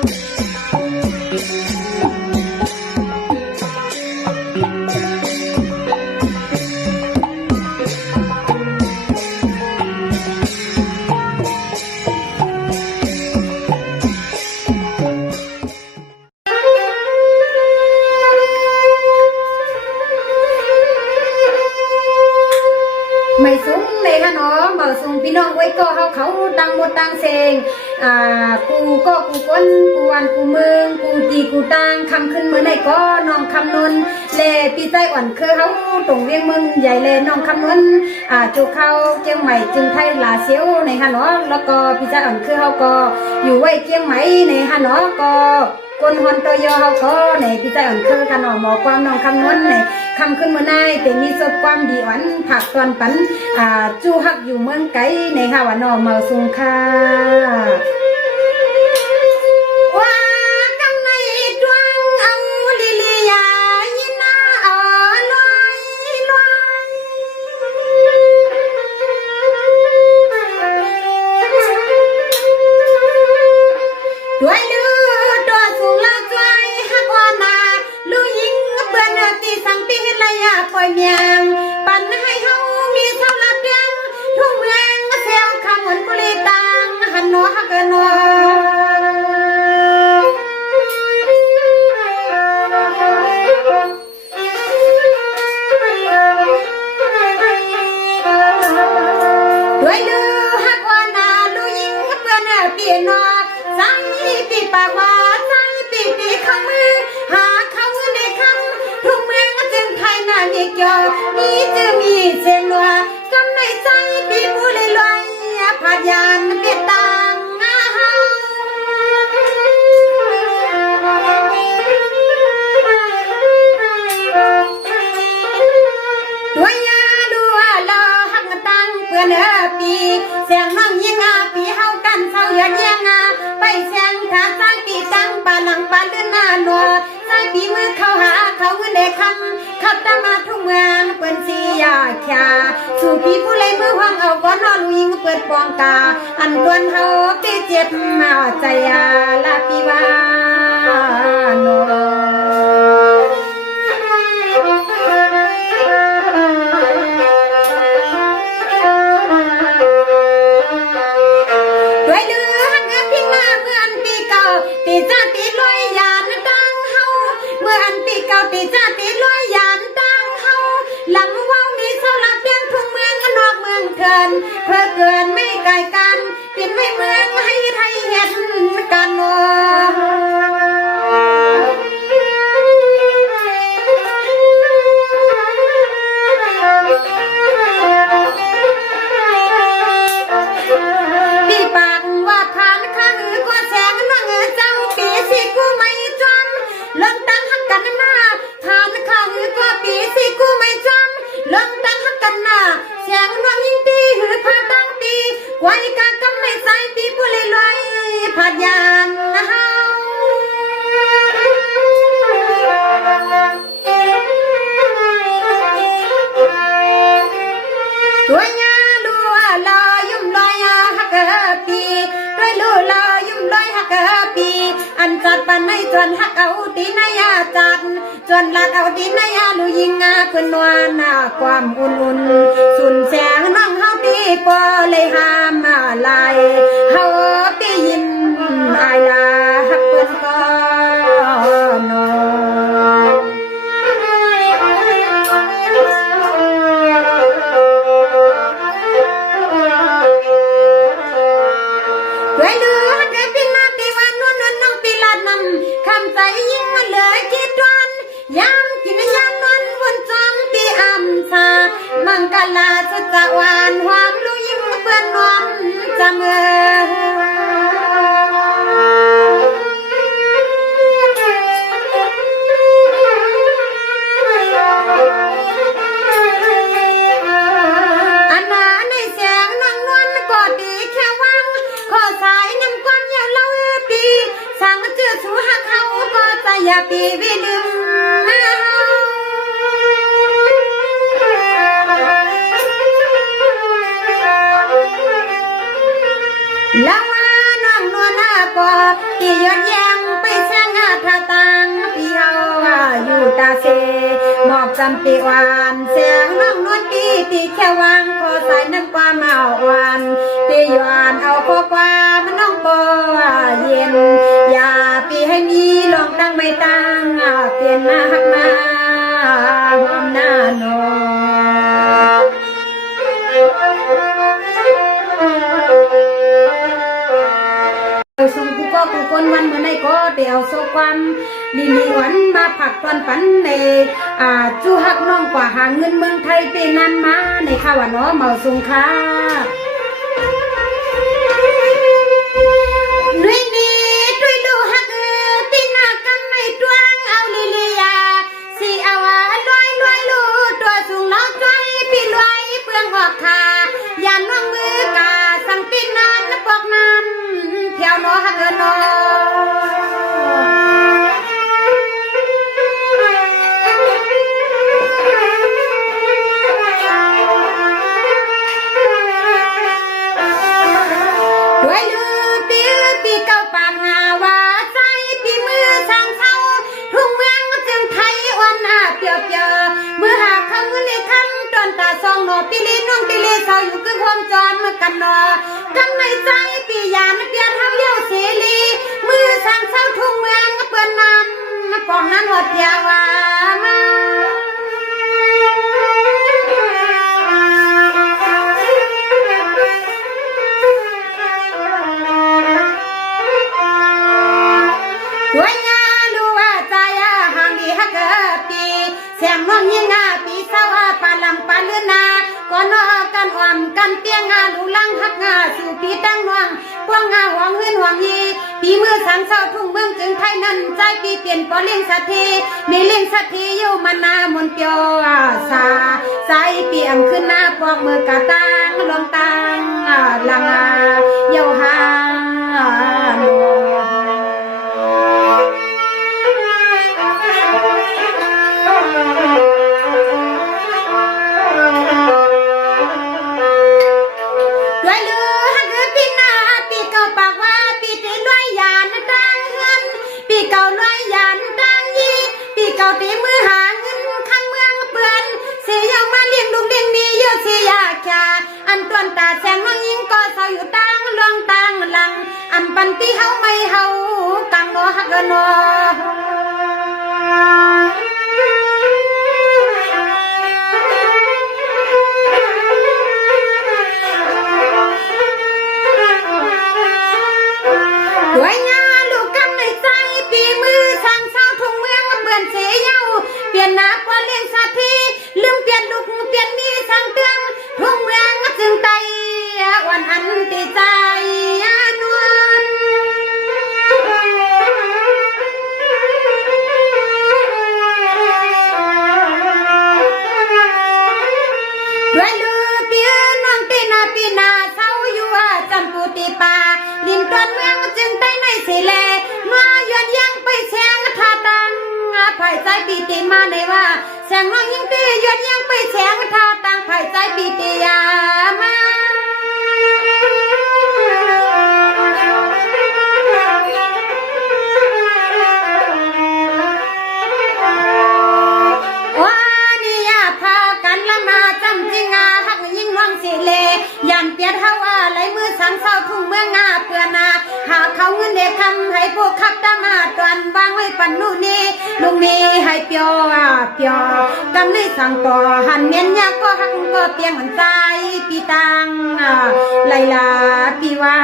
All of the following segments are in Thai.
ไม่สูงเลยค่ะน้องบ่สูงพี่น้องไว้ก็เขาตังหมดตังเซงกูก็กูก้นกูวันกูเมืองกูตีกูตังคำขึ้นเมื่อไหร่ก็น้องคำนนเล่ปีใจอ่อนคือเขาตรงเวียงมึงใหญ่เลยน้องคำนนจุกเขาเจียงใหม่จึงไทยลาเสียวในฮะเนาะแล้วก็ปีใจอ่อนคือเขาก็อยู่ไว้เจียงใหม่ในฮะเนาะก็คนฮอนตัวยอเขาก็ในพี่ใจอ่อนคือกันหนอหมอความน้องคำนวณในคำขึ้นเมื่อไงแต่มีสบความดีอ่อนผักตอนปันจู้ฮักอยู่เมืองไกลในฮาวานอเมาสุงค่ะด้วยลือตัวสูงละใจฮักวานาลูยิงเบื่อเนื้อตีสังปีระยะปล่อยเมียงปันให้เฮามีเท่าละเพียงทุ่งเมืองเสียวคำหวนกุลีตังหันนัวฮักเกนัวด้วยลือฮักวานาลูยิงเบื่อเนื้อปีนอปีปากว่าใจปีข้ามือหาเขาในคำทุกเมืองจึงไทยนาเนียอมีจะมีเจนัวกำในใจปีบุเลยลอยพยานเปียตังด้วยยาดูลอหักตังเพื่อนปีเสียงน้องยิงปีเฮากันเศร้าเยอะแยงไปเสียงทางสร้างปีจังปาหลังปาเดินหน้าหนัวใส่ปีมือเข้าหาเขาเด็กคำขับตามมาทุกเมืองเปิดสียาแค่สู่ปีผู้เล่มือห้องเอาก้อนนอนยิงเปิดปองกาอันดวนเฮาไปเจ็บมาใจลาปีวานตีจ้าตีลอยยานตั้งเฮาเมื่ออันปีเก่าตีจ้าตีลอยยานตั้งเฮาลำว่าวมีเสาหลักเพียงทุ่งเมืองนอกเมืองเกินเพื่อเกินไม่ไกลกันเป็นไม่เมืองให้ไทยเห็นกันโนปีปากว่าผ่านข้างหือก็แสงนั่งเจ้าปีสิกูไม่จำเริ่มตั้งหักกันหน้าผ่านข้างหือก็ปีสิกูไม่จำเริ่มตั้งหักกันหน้าแสงนั่งยิงตีหือพาตั้งปีไว้กากำไม่ใส่ปีผู้เลยลอยพยานเฮาตัวยาลัวลอยยุ่มลอยฮักปีด้วยลัวลอยยุ่มลอยฮักปีอันจัดปันให้จวนฮักเอาตีนายาจัดจวนลาดเอาตีนายาลูยิงขึ้นนวลความอุ่นสุนแสงน้องเฮาตีปอเลยหามลายเฮาตียินอายลาฮักเปิ้นก็นอด้วยเลือดเป็นนาตีวันนวลน้องปีลาดนำคำใจยิ่งมาเลยคิดวันยามกินยามนอนวนจอมปีอัมชามังกลาสุดจะหวานหวานลุยเปื้อนนวลจำอันนาในเสียงนางนวลก็ดีแค่วังขอสายน้ำก้อนอย่าเล่าปีสั่งเจอสู้หักเขาก็จะอย่าปีวิดึงแล้วน้องนวลก็ที่ยอดแยง จำปีวานเสียงน้องนวลปีตีแค่วางขอสายน้ำความเอาวันปีหวานเอาข้อความน้องบ่เย็นอย่าปีให้มีลองตั้งไม่ตั้งเปลี่ยนหน้าหักหน้าหอมหน้าหนอส่งกูก็กูคนวันเมื่อไหร่ก็เดี๋ยวโซความลีลีวันมาผักตอนฝันในจูฮักน้องกว่าหาเงินเมืองไทยเป็นนั้นมาในข้าวน้อเมาส่งค่ะด้วยนี้ด้วยดูฮักตีนากันไม่ตวงเอาลีลียาสีเอาลอยลูตัวสูงน้องใจปีลอยเปลืองหอกขาอย่าน้องมือกาสั่งตีนานและปอกน้ำเที่ยวน้อฮักน้อปีลีน้องปีลีเศร้าอยู่คือความจอมกันนอกันในใจปียานเปียนเฮาเย้าเสรีมือสั่งเศร้าทุ่งเมืองเปื้อนน้ำปองนั้นหดยาวมาด้วยงาลูว่าใจห่างดีฮักปีเสียงน้องยิ่งปีเศร้าปาลังปาเลือนาก่อนกันอ่อมกันเปียงลูลังฮักสู่ปีตั้งนวงพวงหวงเฮือนหวงยีปีมือสังเศร้าทุ่งเมืองจึงไทยนั้นใจปีเปลี่ยนปอเลี้ยงสัตทีมีเลี้ยงสัตทีอยู่มานามนเปียวสาใจเปียงขึ้นหน้าปอกมือกะตังลงตังลังเยาหาตีมือหาเงินข้างเมืองเปื่อนเสียยังมาเลี้ยงลูกเลี้ยงมีเยอะเสียยากจาอันตวนตาแสงน้องยิงก็เศร้าอยู่ตั้งลวงตั้งหลังอันปันตีเฮาไม่เฮากังโนฮักโนด้วยงาลูกกันในใจปีมือสั่งเศร้าทุ่งเมืองเปื่อนเสียเย้าเปลี่ยนนาปอเลี้ยงสัตทีลืมเปลี่ยนลูกเปลี่ยนมีสั่งเตือนทุ่งเมืองจึงไตวันอันตีใจนวลด้วยลือเปียน้องตีนาปีนาเศร้าอยู่จำปูตีปาลินตอนเมืองจึงไตในสิเลมาย้อนยังไปแสงทาตังภายใจปีตีมาในว่าแสงน้องยิ่งตีย้อนยังไปแสงทาตังภายใจปีตียามายันเปียดเฮาไหลมือสังเศร้าทุ่งเมืองเปื่อนหาเขาเงินเด็กคำให้พวกขับตามาตอนวางไว้ปันนู่นนี่ลุงนี้ให้เปียวกำเลยสั่งต่อหันเมียนยากก็หักก็เปียงหันใจปีตังไลลาปีวา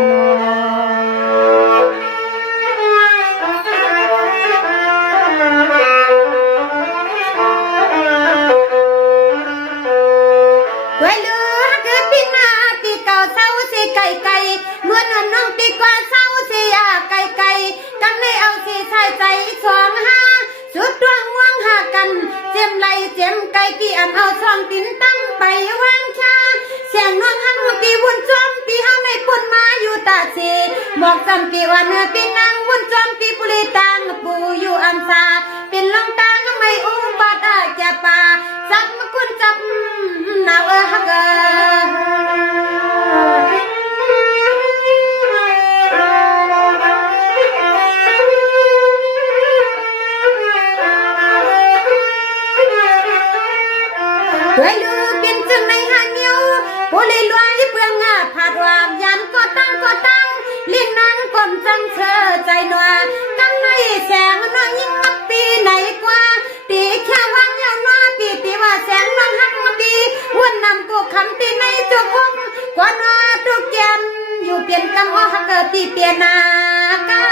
นไก่เมื่อนั้นน้องปีกว่าเศร้าเสียไก่กันเลยเอาสีใส่ใจสองห้าสุดดวงว่างหากันเจียมไหลเจียมไก่ปีอันเอาซองตินตั้งไปวางชาเสียงน้องหันปีวุ่นจอมปีเฮาในปนมาอยู่ตาสีบอกจำปีว่าเนื้อปีนางวุ่นจอมปีปุริตังปูอยู่อันซาเป็นลองตางไม่อุ้มบาดแก่ป่าจับมาคุณจับนาวฮักด จังเธอใจหนัวกังในแสงน้องยิ่งนับปีไหนกว่าปีแค่วางยาวน้าปีตีว่าแสงน้องหักมาปีวันนำกูคำตีในจุกอกกว่าน้าตุกแกนอยู่เปลี่ยนกำอ้อหักเกิดตีเปลี่ยนนากำ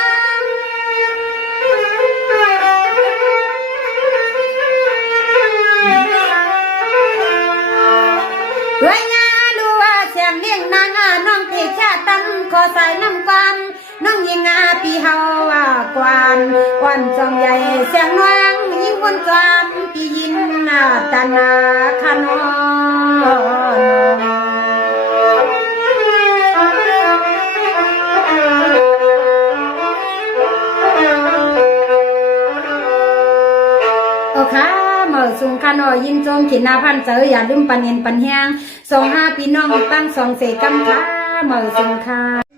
เฮ้ยงาดูว่าเสียงเลี้ยงนางน้องตีชาตั้มขอใส่น้ำกันน้องยิงปีเฮากวนวันจองใหญ่เสียงนวงยิงวนจอมปียินตานาขนอนโอเคเมื่อสุงขนอยินจงขินนาพันเจออย่าลืมปันเย็นปันแหงส่ง5พี่น้องตั้ง2 เสกำค้าเมื่อสุงค่ะ